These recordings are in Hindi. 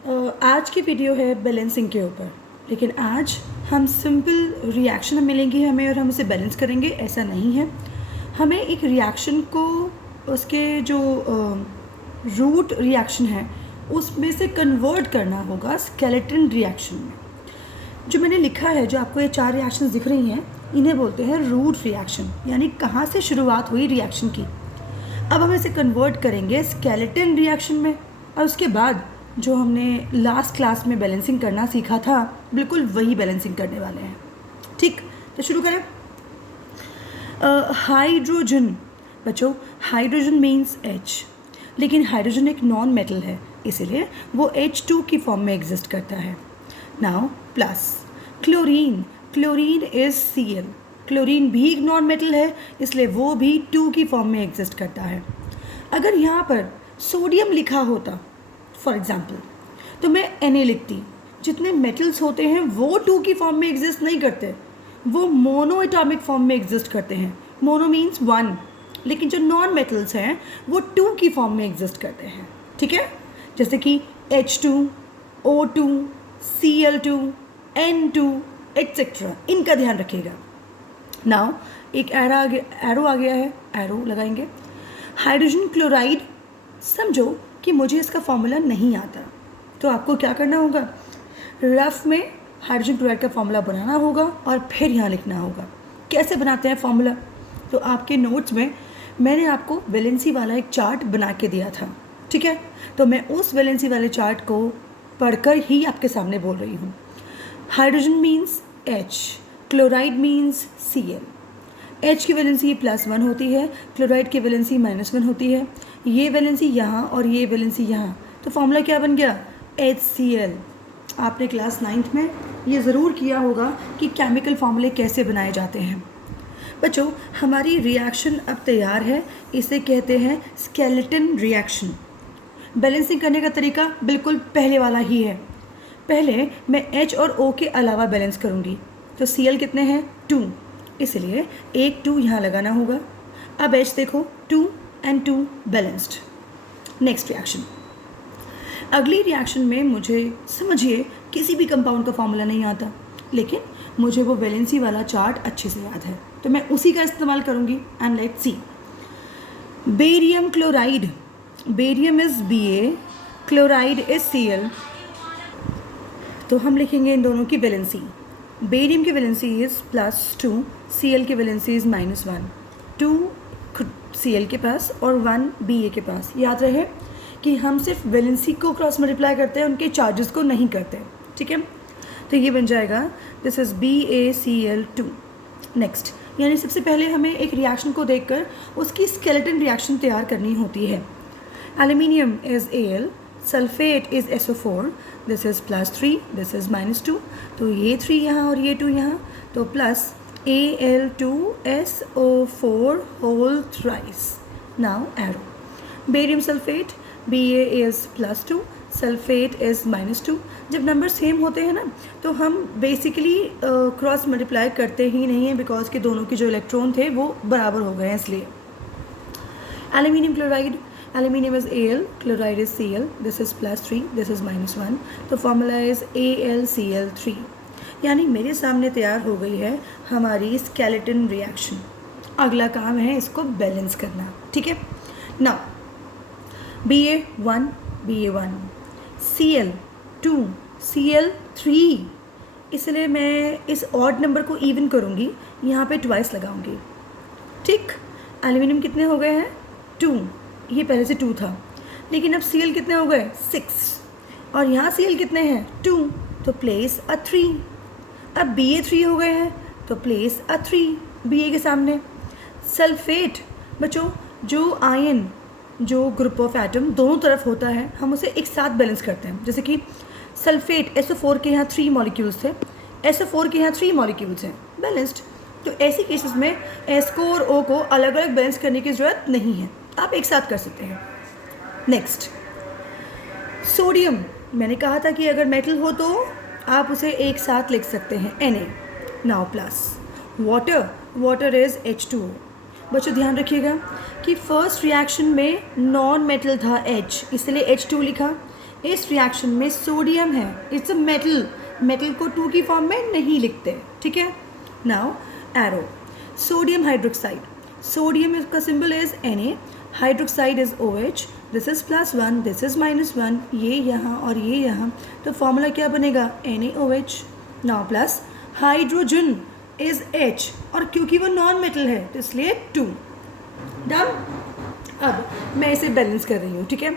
आज की वीडियो है बैलेंसिंग के ऊपर, लेकिन आज हम सिंपल रिएक्शन मिलेंगी हमें और हम उसे बैलेंस करेंगे, ऐसा नहीं है। हमें एक रिएक्शन को उसके जो रूट रिएक्शन है उसमें से कन्वर्ट करना होगा स्केलेटन रिएक्शन में। जो मैंने लिखा है, जो आपको ये 4 रिएक्शंस दिख रही हैं, इन्हें बोलते हैं रूट रिएक्शन, यानी कहाँ से शुरुआत हुई रिएक्शन की। अब हम इसे कन्वर्ट करेंगे स्केलेटन रिएक्शन में, और उसके बाद जो हमने लास्ट क्लास में बैलेंसिंग करना सीखा था, बिल्कुल वही बैलेंसिंग करने वाले हैं। ठीक, तो शुरू करें। हाइड्रोजन, बच्चों हाइड्रोजन मीन्स H, लेकिन हाइड्रोजन एक नॉन मेटल है, इसीलिए वो H2 की फॉर्म में एग्जिस्ट करता है। Now plus chlorine, chlorine is Cl, chlorine भी एक नॉन मेटल है, इसलिए वो भी 2 की फॉर्म में एग्जिस्ट करता है। अगर यहाँ पर सोडियम लिखा होता फॉर एग्जाम्पल, तो मैं Na लिखती। जितने मेटल्स होते हैं वो 2 की फॉर्म में एग्जिस्ट नहीं करते, वो मोनो एटॉमिक फॉर्म में एग्जिस्ट करते हैं। मोनो मीन्स 1, लेकिन जो नॉन मेटल्स हैं वो 2 की फॉर्म में एग्जिस्ट करते हैं। ठीक है, जैसे कि H2, O2, Cl2, N2 etcetera, इनका ध्यान रखिएगा। नाउ एक एरो आ गया है, एरो लगाएंगे। हाइड्रोजन क्लोराइड, समझो कि मुझे इसका फॉर्मूला नहीं आता, तो आपको क्या करना होगा, रफ में हाइड्रोजन क्लोराइड का फॉर्मूला बनाना होगा और फिर यहाँ लिखना होगा। कैसे बनाते हैं फॉर्मूला, तो आपके नोट्स में मैंने आपको वैलेंसी वाला एक चार्ट बना के दिया था। ठीक है, तो मैं उस वैलेंसी वाले चार्ट को पढ़कर ही आपके सामने बोल रही हूँ। Hydrogen means H, chloride means Cl। H की वैलेंसी +1 होती है, क्लोराइड की वैलेंसी -1 होती है। ये वैलेंसी यहाँ और ये वैलेंसी यहाँ, तो फॉर्मूला क्या बन गया, HCl। आपने क्लास 9th में ये ज़रूर किया होगा कि केमिकल फार्मूले कैसे बनाए जाते हैं। बच्चों हमारी रिएक्शन अब तैयार है, इसे कहते हैं स्केलेटन रिएक्शन। बैलेंसिंग करने का तरीका बिल्कुल पहले वाला ही है। पहले मैं H और O के अलावा बैलेंस करूँगी, तो Cl कितने हैं, 2, इसलिए एक 2 यहाँ लगाना होगा। अब H देखो, 2 and 2 बैलेंस्ड। नेक्स्ट रिएक्शन, अगली रिएक्शन में मुझे समझिए किसी भी कंपाउंड का फॉर्मूला नहीं आता, लेकिन मुझे वो वैलेंसी वाला चार्ट अच्छे से याद है, तो मैं उसी का इस्तेमाल करूँगी। And let's see, barium chloride, barium is Ba, chloride is Cl, तो हम लिखेंगे इन दोनों की वैलेंसी। बेरियम की वैलेंसी इज़ +2, Cl की वैलेंसी इज़ -1, 2 Cl के पास और 1 Ba के पास। याद रहे कि हम सिर्फ वैलेंसी को क्रॉस मल्टीप्लाई करते हैं, उनके चार्जेस को नहीं करते। ठीक है, तो ये बन जाएगा दिस इज़ BaCl2। नेक्स्ट, यानी सबसे पहले हमें एक रिएक्शन को देखकर उसकी स्केलेटन रिएक्शन तैयार करनी होती है। Aluminium is Al, sulphate is SO4, this is +3, this is -2, तो ये 3 यहाँ और ये 2 यहाँ, तो plus Al2SO4 whole thrice. Now arrow, barium sulphate, Ba is +2, sulphate is -2। जब नंबर सेम होते हैं ना, तो हम बेसिकली क्रॉस मल्टीप्लाई करते ही नहीं हैं, बिकॉज के दोनों के जो इलेक्ट्रॉन थे वो बराबर हो गए हैं, इसलिए। Aluminium chloride, aluminium is Al, chloride is Cl, this is +3, this is -1, तो फॉर्मूला इज़ AlCl3। यानी मेरे सामने तैयार हो गई है हमारी स्केलेटन रिएक्शन। अगला काम है इसको बैलेंस करना। ठीक है, now Ba1, Ba1, Cl2, Cl3, इसलिए मैं इस ऑड नंबर को इवन करूँगी, यहाँ पे ट्वाइस लगाऊंगी। ठीक, एल्यूमिनियम कितने हो गए हैं, 2, ये पहले से 2 था, लेकिन अब Cl कितने हो गए, 6, और यहाँ Cl कितने हैं, 2, तो प्लेस अ 3। अब Ba3 हो गए हैं, तो प्लेस अ 3 Ba के सामने। सल्फेट, बच्चों जो आयन, जो ग्रुप ऑफ एटम दोनों तरफ होता है, हम उसे एक साथ बैलेंस करते हैं। जैसे कि सल्फेट, SO4 के यहाँ 3 मॉलिक्यूल्स थे, SO4 के यहाँ 3 मॉलिक्यूल्स हैं, बैलेंस्ड। तो ऐसी केसेस में S को और O को अलग अलग बैलेंस करने की ज़रूरत नहीं है, आप एक साथ कर सकते हैं। नेक्स्ट, सोडियम, मैंने कहा था कि अगर मेटल हो तो आप उसे एक साथ लिख सकते हैं, Na। Now plus water, water is H2O। बच्चों ध्यान रखिएगा कि फर्स्ट रिएक्शन में नॉन मेटल था H, इसलिए H2 लिखा। इस रिएक्शन में सोडियम है, इट्स अ मेटल, मेटल को 2 की फॉर्म में नहीं लिखते, ठीक है। Now arrow, sodium hydroxide, sodium का symbol is Na, hydroxide is OH, this is +1, this is -1, ये यहाँ और ये यहाँ, तो फॉर्मूला क्या बनेगा NaOH। Now plus hydrogen is H, और क्योंकि वो नॉन मेटल है तो इसलिए 2। डन। अब मैं इसे बैलेंस कर रही हूँ, ठीक है।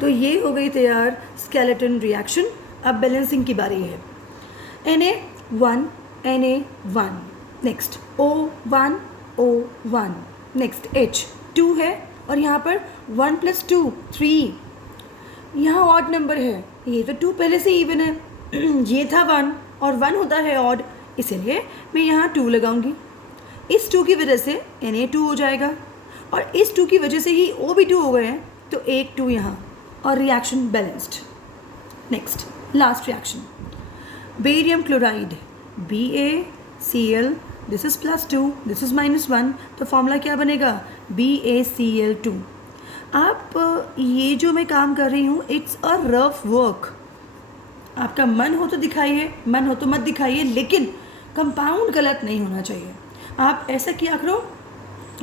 तो ये हो गई तैयार स्केलेटन रिएक्शन। अब बैलेंसिंग की बारी है। Na1 Na1, next O1 O1, next H2 है, और यहाँ पर 1 + 2 3, यहाँ ऑड नंबर है, ये तो 2 पहले से इवन है ये था 1 और 1 होता है ऑड, इसीलिए मैं यहाँ 2 लगाऊंगी। इस 2 की वजह से Na2 हो जाएगा, और इस 2 की वजह से ही O भी 2 हो गए हैं, तो एक 2 यहाँ, और reaction balanced. Next last reaction, barium chloride BaCl, this is +2, this is -1, तो फॉर्मूला क्या बनेगा BaCl2। आप ये जो मैं काम कर रही हूँ इट्स अ रफ वर्क, आपका मन हो तो दिखाइए, मन हो तो मत दिखाइए, लेकिन कंपाउंड गलत नहीं होना चाहिए। आप ऐसा किया करो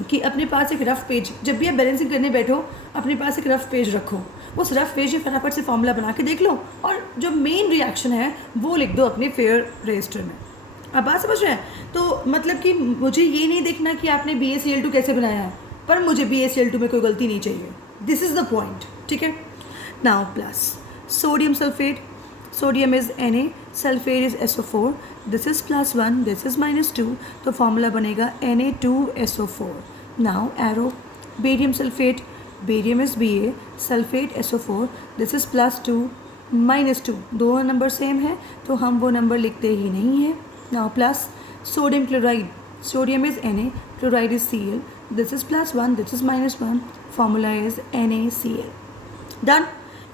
कि अपने पास एक रफ पेज, जब भी आप बैलेंसिंग करने बैठो अपने पास एक रफ पेज रखो, उस रफ पेज में फटाफट से फॉर्मूला बना के देख लो, और जो मेन रिएक्शन है वो लिख दो अपने फेयर रजिस्टर में। आप बात समझ रहे हैं? तो मतलब कि मुझे ये नहीं देखना कि आपने BaCl2 कैसे बनाया है, पर मुझे BaCl2 में कोई गलती नहीं चाहिए, दिस इज़ द पॉइंट, ठीक है। Now plus sodium sulphate, sodium is Na, sulphate is SO4, this is +1, this is -2, तो फॉर्मूला बनेगा Na2SO4। Now arrow, barium sulphate, barium is Ba, sulphate SO4, this is +2 -2, दो नंबर सेम है तो हम वो नंबर लिखते ही नहीं हैं। Now plus sodium chloride, sodium is Na, chloride is Cl, this is +1, this is -1, formula is NaCl। Done.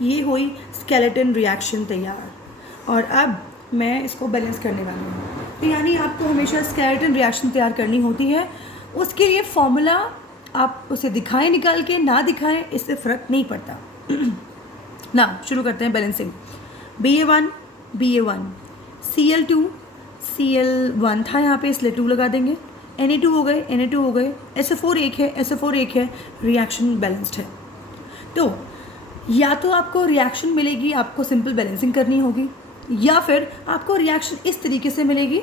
ये हुई स्केलेटन रिएक्शन तैयार, और अब मैं इसको बैलेंस करने वाली हूँ। तो यानी आपको हमेशा स्केलेटन रिएक्शन तैयार करनी होती है, उसके लिए फॉर्मूला आप उसे दिखाएं निकाल के, ना दिखाएं इससे फ़र्क नहीं पड़ता ना। शुरू करते हैं बैलेंसिंग। Ba1 Cl2, Cl1 था यहाँ पे इसलिए 2 लगा देंगे, Na2 हो गए, Na2 हो गए, SO4 एक है, SO4 एक है, रिएक्शन बैलेंस्ड है। तो या तो आपको रिएक्शन मिलेगी, आपको सिंपल बैलेंसिंग करनी होगी, या फिर आपको रिएक्शन इस तरीके से मिलेगी,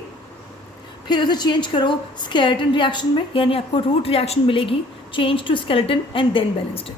फिर उसे चेंज करो स्केलेटन रिएक्शन में, यानी आपको रूट रिएक्शन मिलेगी, change to skeleton and then balanced.